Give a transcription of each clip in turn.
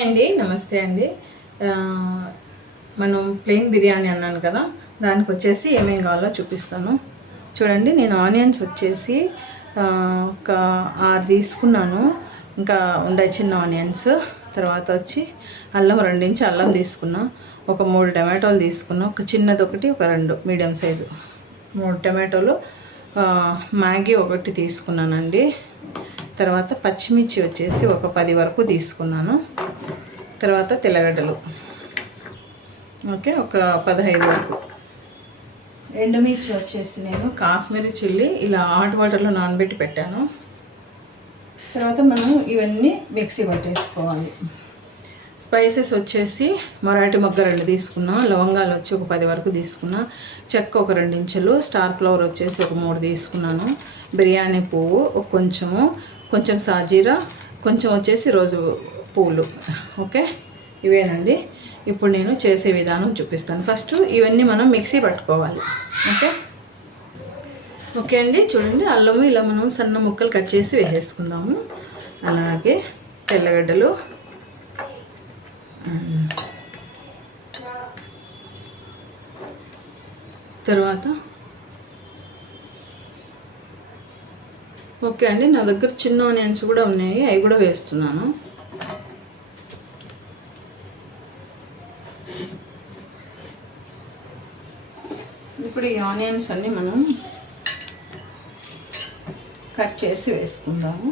Hi అండి, నమస్తే అండి. మనం ప్లెయిన్ బిర్యానీ అన్నాను కదా, దానికి వచ్చేసి ఏమేమి కావాలో చూపిస్తాను. చూడండి, నేను ఆనియన్స్ వచ్చేసి ఒక 6 తీసుకున్నాను. ఇంకా ఉండే చిన్న ఆనియన్స్. తర్వాత వచ్చి అల్లం 2 ఇంచు అల్లం తీసుకున్నా. ఒక 3 టమాటోలు తీసుకున్నా. ఒక చిన్నది ఒకటి, ఒక 2 మీడియం సైజు 3 టమాటోలు. మ్యాగీ ఒకటి తీసుకున్నానండి. తర్వాత పచ్చిమిర్చి వచ్చేసి ఒక 10 వరకు తీసుకున్నాను. తర్వాత తెల్లగడ్డలు ఓకే ఒక 15 వరకు. ఎండుమిర్చి వచ్చేసి నేను కాశ్మీరీ చిల్లీ ఇలా హాట్ వాటర్లో నానబెట్టి పెట్టాను. తర్వాత మనం ఇవన్నీ మిక్సీ పట్టేసుకోవాలి. స్పైసెస్ వచ్చేసి మరాఠీ మొగ్గ 2 తీసుకున్నా. లవంగాలు వచ్చి ఒక 10 వరకు తీసుకున్నా. చెక్క ఒక 2 ఇంచులు. స్టార్ ఫ్లవర్ వచ్చేసి ఒక 3 తీసుకున్నాను. బిర్యానీ పువ్వు ఒక కొంచెం సాజీరా, కొంచెం వచ్చేసి రోజు పువ్వులు. ఓకే, ఇవేనండి. ఇప్పుడు నేను చేసే విధానం చూపిస్తాను. ఫస్ట్ ఇవన్నీ మనం మిక్సీ పట్టుకోవాలి. ఓకే అండి, చూడండి, అల్లము ఇలా మనం సన్న ముక్కలు కట్ చేసి వేసేసుకుందాము. అలాగే తెల్లగడ్డలు, తర్వాత ఓకే అండి, నా దగ్గర చిన్న ఆనియన్స్ కూడా ఉన్నాయి, అవి కూడా వేస్తున్నాను. ఇప్పుడు ఈ ఆనియన్స్ అన్నీ మనం కట్ చేసి వేసుకుందాము.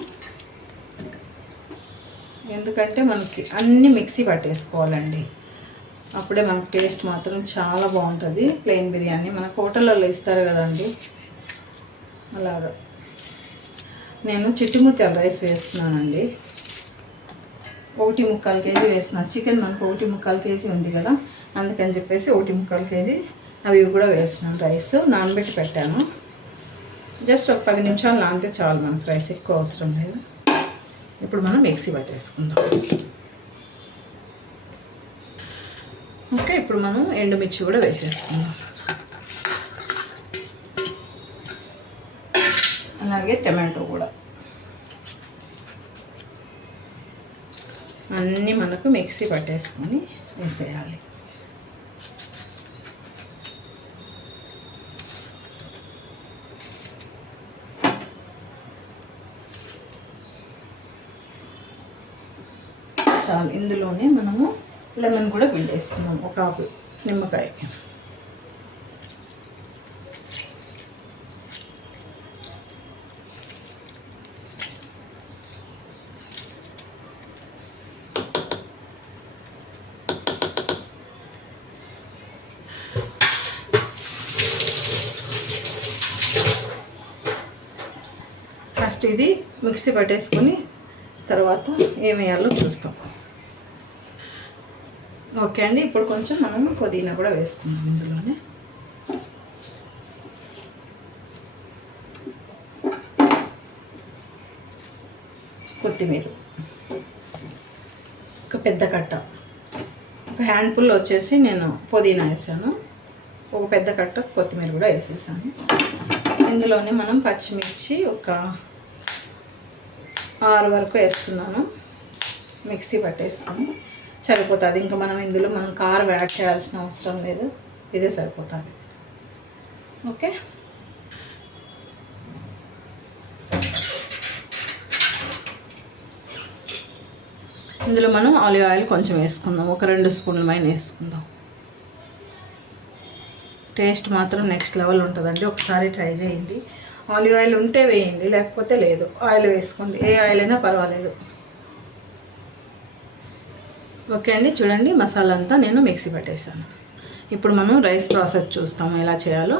ఎందుకంటే మనకి అన్నీ మిక్సీ పట్టేసుకోవాలండి. అప్పుడే మనకు టేస్ట్ మాత్రం చాలా బాగుంటుంది. ప్లెయిన్ బిర్యానీ మనకు హోటళ్ళల్లో ఇస్తారు కదండి, అలాగా. నేను చిట్టుముత్యాల రైస్ వేస్తున్నానండి. 1.25 కేజీ వేస్తున్నాను. చికెన్ మనకు 1.25 కేజీ ఉంది కదా, అందుకని చెప్పేసి 1.25 కేజీ అవి కూడా వేస్తున్నాను. రైస్ నానబెట్టి పెట్టాను. జస్ట్ ఒక 10 నిమిషాలు నానితే చాలు, మనకు రైస్ ఎక్కువ అవసరం లేదు. ఇప్పుడు మనం మిక్సీ పట్టేసుకుందాం. ఓకే, ఇప్పుడు మనం ఎండుమిర్చి కూడా వేసేసుకుందాం. అలాగే టమాటో కూడా అన్నీ మనకు మిక్సీ పట్టేసుకొని వేసేయాలి. చాలు. ఇందులోనే మనము లెమన్ కూడా పిండేసుకున్నాం, ఒక ఆకు నిమ్మకాయ. ఫస్ట్ ఇది మిక్సీ పట్టేసుకొని తర్వాత ఏం వేయాలో చూస్తాం. ఓకే అండి, ఇప్పుడు కొంచెం మనం పుదీనా కూడా వేసుకుందాం ఇందులోనే. కొత్తిమీర ఒక పెద్ద కట్ట, ఒక హ్యాండ్ఫుల్ వచ్చేసి నేను పుదీనా వేసాను. ఒక పెద్ద కట్ట కొత్తిమీర కూడా వేసేసాను. ఇందులోనే మనం పచ్చిమిర్చి ఒక 6 వరకు వేస్తున్నాను. మిక్సీ పట్టేసుకొని సరిపోతుంది. ఇంకా మనం ఇందులో కారం యాడ్ చేయాల్సిన అవసరం లేదు, ఇదే సరిపోతుంది. ఓకే, ఇందులో మనం ఆలివ్ ఆయిల్ కొంచెం వేసుకుందాం. ఒక 2 స్పూన్ల పైన వేసుకుందాం. టేస్ట్ మాత్రం నెక్స్ట్ లెవెల్ ఉంటుందండి. ఒకసారి ట్రై చేయండి. ఆలివ్ ఆయిల్ ఉంటే వేయండి, లేకపోతే లేదు. ఆయిల్ వేసుకోండి, ఏ ఆయిల్ అయినా పర్వాలేదు. ఓకే అండి, చూడండి, మసాలా అంతా నేను మిక్సీ పట్టేసాను. ఇప్పుడు మనం రైస్ ప్రాసెస్ చూస్తాము ఎలా చేయాలో.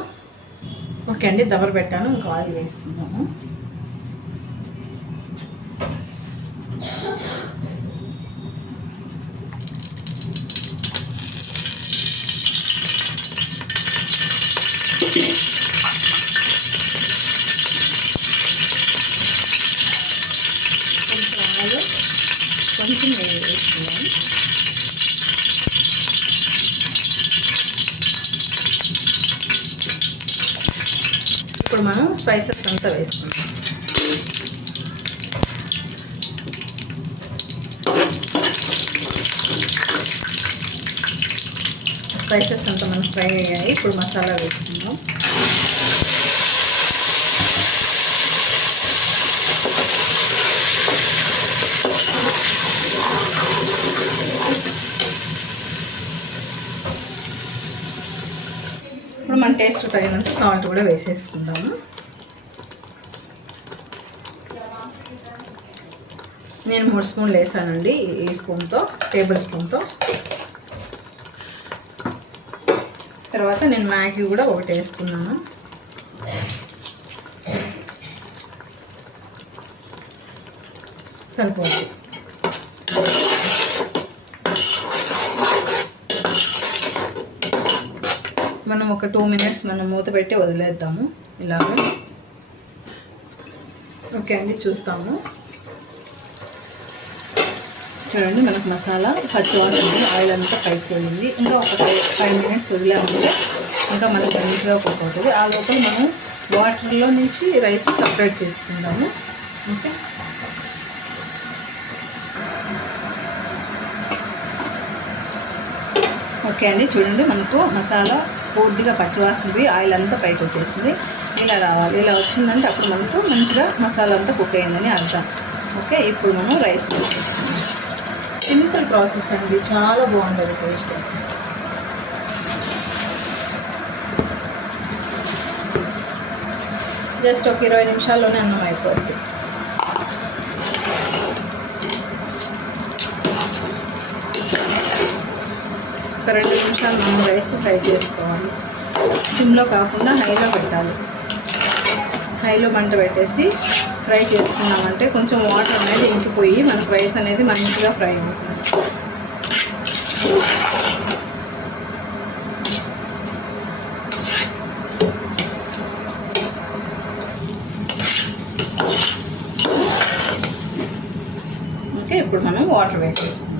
ఓకే అండి, దబర పెట్టాను. ఇంకా ఆయిల్ వేసుకుందాము. కొంచెం ఆయిల్, కొంచెం నెయ్యి వేసుకున్నాను. ఇప్పుడు మనం స్పైసెస్ అంతా వేసుకుందాం. స్పైసెస్ అంతా మనకు ఫ్రై అయ్యాయి. ఇప్పుడు మసాలా వేసుకుందాం. ఇప్పుడు మన టేస్ట్ తగినంత సాల్ట్ కూడా వేసేసుకుందాము. నేను 3 స్పూన్లు వేసానండి, ఈ స్పూన్తో, టేబుల్ స్పూన్తో. తర్వాత నేను మ్యాగీ కూడా ఒకటి వేసుకున్నాను. సరిపోతుంది. మనం ఒక 2 మినిట్స్ మనం మూత పెట్టి వదిలేద్దాము ఇలాగా. ఓకే అండి, చూస్తాము. చూడండి, మనకు మసాలా పచ్చివాసన ఆయిల్ అంతా పైకి పోయింది. ఇంకా ఒక 5 మినిట్స్ వదిలామంటే ఇంకా మనకు మంచిగా కుక్ అవుతుంది. ఆ లోపల మనం వాటర్లో నుంచి రైస్ సపరేట్ చేసుకుందాము. ఓకే, ఓకే అండి, చూడండి మనకు మసాలా పూర్తిగా పచ్చివాసనవి ఆయిల్ అంతా పైకి వచ్చేసింది. ఇలా రావాలి. ఇలా వచ్చిందంటే అప్పుడు మనకు మంచిగా మసాలా అంతా కుక్ అయిందని అర్థం. ఓకే, ఇప్పుడు మనం రైస్ వేసేస్తున్నాం. సింపుల్ ప్రాసెస్ అండి, చాలా బాగుంటుంది టేస్ట్. జస్ట్ ఒక 20 నిమిషాల్లోనే అన్నం అయిపోద్ది. ఒక 2 నిమిషాలు మనం రైస్ ఫ్రై చేసుకోవాలి. సిమ్లో కాకుండా హైలో పెట్టాలి. హైలో మంట పెట్టేసి ఫ్రై చేసుకున్నామంటే కొంచెం వాటర్ అనేది ఇంకిపోయి మనకు రైస్ అనేది మంచిగా ఫ్రై అవుతుంది. ఓకే, ఇప్పుడు మనం వాటర్ వేసేసుకుందాం.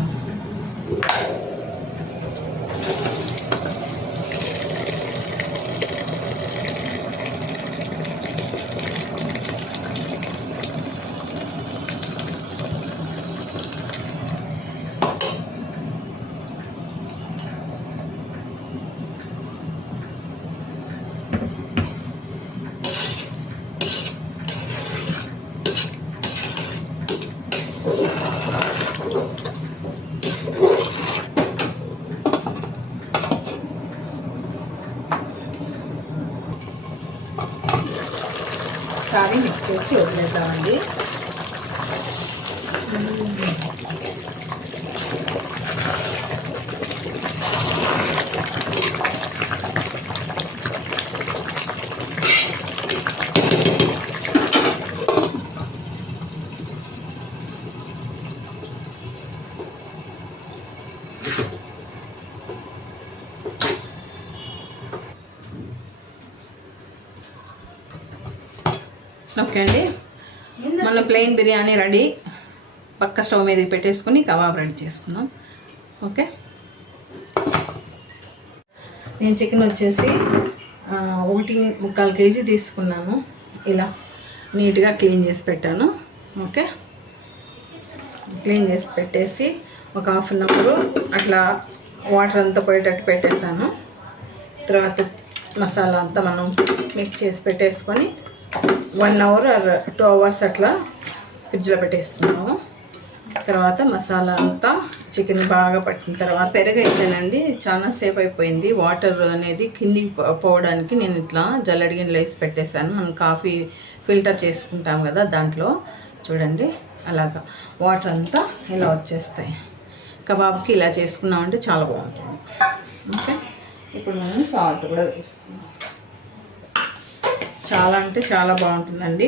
ఒకసారి మిక్స్ చేసి వదిలేద్దామండి. ఓకే అండి, మన ప్లెయిన్ బిర్యానీ రెడీ. పక్క స్టవ్ మీదకి పెట్టేసుకుని కబాబ్ రెడీ చేసుకున్నాం. ఓకే, నేను చికెన్ వచ్చేసి 1.25 కేజీ తీసుకున్నాను. ఇలా నీట్గా క్లీన్ చేసి పెట్టాను. ఓకే, క్లీన్ చేసి పెట్టేసి ఒక 1/2 అవర్ అట్లా వాటర్ అంతా పోయేటట్టు పెట్టేసాను. తర్వాత మసాలా అంతా మనం మిక్స్ చేసి పెట్టేసుకొని 1 అవర్ ఆర్ 2 అవర్స్ అట్లా ఫ్రిడ్జ్లో పెట్టేసుకున్నాము. తర్వాత మసాలా అంతా చికెన్ బాగా పట్టిన తర్వాత పెరుగు అయితేనండి చాలా సేపు అయిపోయింది. వాటర్ అనేది కిందికి పోవడానికి నేను ఇట్లా జల్లెడ గిన్నెలో వేసి పెట్టేశాను. మనం కాఫీ ఫిల్టర్ చేసుకుంటాం కదా, దాంట్లో చూడండి అలాగా వాటర్ అంతా ఇలా వచ్చేస్తాయి. కబాబ్కి ఇలా చేసుకున్నామంటే చాలా బాగుంటుంది. ఓకే, ఇప్పుడు మనం సాల్ట్ కూడా వేసుకున్నాం. చాలా అంటే చాలా బాగుంటుందండి.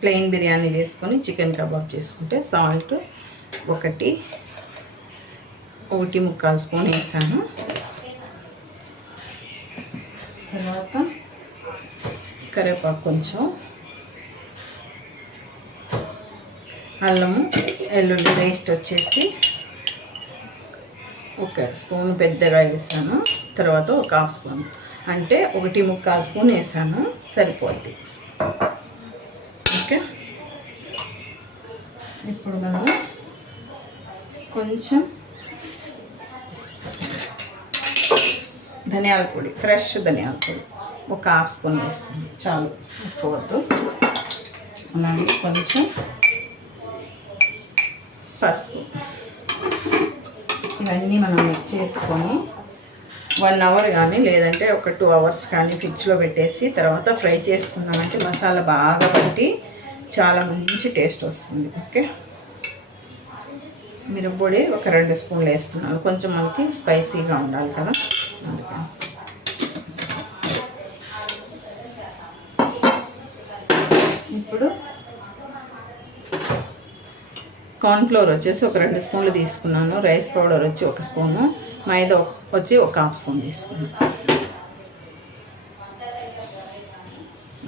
ప్లెయిన్ బిర్యానీ చేసుకొని చికెన్ కబాబ్ చేసుకుంటే సాల్ట్ 1.25 స్పూన్ వేసాను. తర్వాత కరివేపాకు కొంచెం, అల్లము వెల్లుల్లి పేస్ట్ వచ్చేసి 1 స్పూన్ పెద్దగా వేసాను. తర్వాత ఒక 1/2 స్పూన్ అంటే 1.25 స్పూన్ వేసాను, సరిపోద్ది. ఓకే, ఇప్పుడు మనం కొంచెం ధనియాల పొడి, ఫ్రెష్ ధనియాల పొడి ఒక హాఫ్ స్పూన్ వేస్తుంది, చాలు, ఎక్కువద్దు. అలాగే కొంచెం పసుపు. ఇవన్నీ మనం మిక్స్ చేసుకొని 1 అవర్ కానీ లేదంటే ఒక 2 అవర్స్ కానీ ఫ్రిడ్జ్లో పెట్టేసి తర్వాత ఫ్రై చేసుకున్నామంటే మసాలా బాగా పట్టి చాలా మంచి టేస్ట్ వస్తుంది. ఓకే, మిరప్పొడి ఒక 2 స్పూన్లు వేస్తున్నాను, కొంచెం మనకి స్పైసీగా ఉండాలి కదా అందుకని. ఇప్పుడు కార్న్ఫ్లోర్ వచ్చేసి ఒక 2 స్పూన్లు తీసుకున్నాను, రైస్ పౌడర్ వచ్చి 1 స్పూను, మైదా వచ్చి ఒక హాఫ్ స్పూన్ తీసుకున్నాను.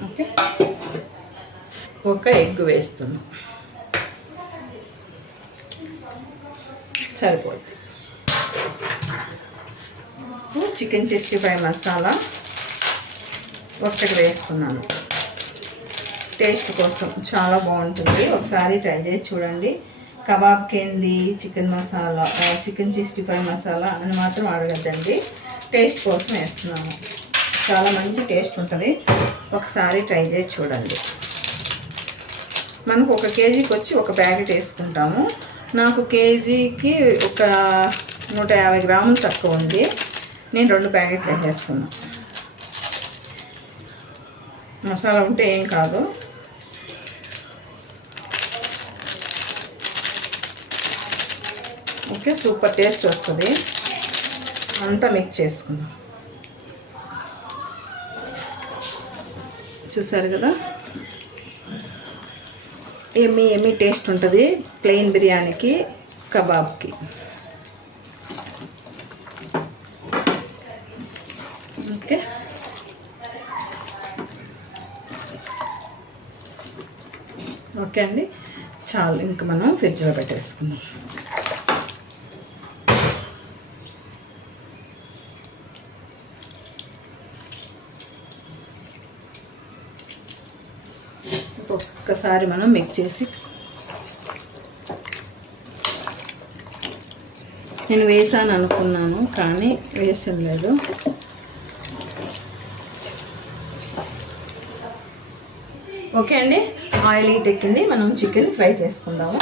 ఓకే, ఒక ఎగ్ వేస్తున్నాను, సరిపోద్ది. చికెన్ 65 మసాలా ఒక్కటి వేస్తున్నాను టేస్ట్ కోసం, చాలా బాగుంటుంది. ఒకసారి ట్రై చేసి చూడండి. కబాబ్కి ఏంది చికెన్ మసాలా, చికెన్ 65 మసాలా అని మాత్రం అడగద్దండి, టేస్ట్ కోసం వేస్తున్నాము. చాలా మంచి టేస్ట్ ఉంటుంది, ఒకసారి ట్రై చేసి చూడండి. మనకు 1 కేజీకి వచ్చి 1 ప్యాకెట్ వేసుకుంటాము. నాకు కేజీకి ఒక 150 గ్రాములు తక్కువ ఉంది, నేను 2 ప్యాకెట్లు వేసేస్తున్నాను. మసాలా ఉంటే ఏం కాదు. ఓకే, సూపర్ టేస్ట్ వస్తుంది. అంతా మిక్స్ చేసుకుందాం. చూసారు కదా, ఎమ్మి టేస్ట్ ఉంటుంది ప్లెయిన్ బిర్యానీకి, కబాబ్కి. ఓకే, ఓకే అండి, చాలు. ఇంకా మనం ఫ్రిడ్జ్లో పెట్టేసుకుందాం. ఒక్కసారి మనం మిక్స్ చేసి, నేను వేసాను అనుకున్నాను కానీ వేసం లేదు. ఓకే అండి, ఆయిల్ హీట్ ఎక్కింది, మనం చికెన్ ఫ్రై చేసుకుందాము.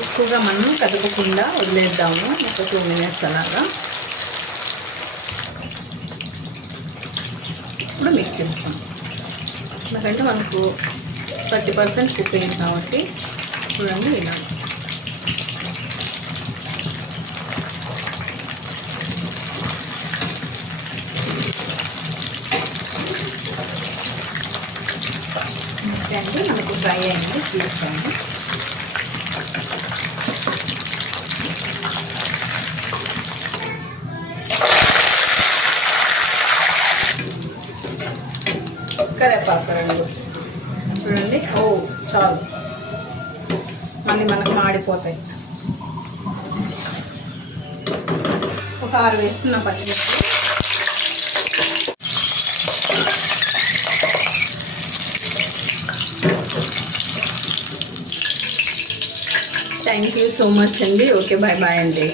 ఎక్కువగా మనం కదపకుండా వదిలేద్దాము ఒక 2 మినిట్స్ అలాగా. ఇప్పుడు మిక్స్ చేస్తాం, ఎందుకంటే మనకు 30% కుక్ అయింది కాబట్టి. చూడండి ఇలా. అండి మనకు ఫ్రై అయింది, తీస్తాము. కరేపాకు చూడండి, ఓ చాలు, మళ్ళీ మనకు మాడిపోతాయి. ఒక 6 వేస్తున్నా పచ్చిమిర్చి. థ్యాంక్ యూ సో మచ్ అండి. ఓకే, బాయ్ బాయ్ అండి.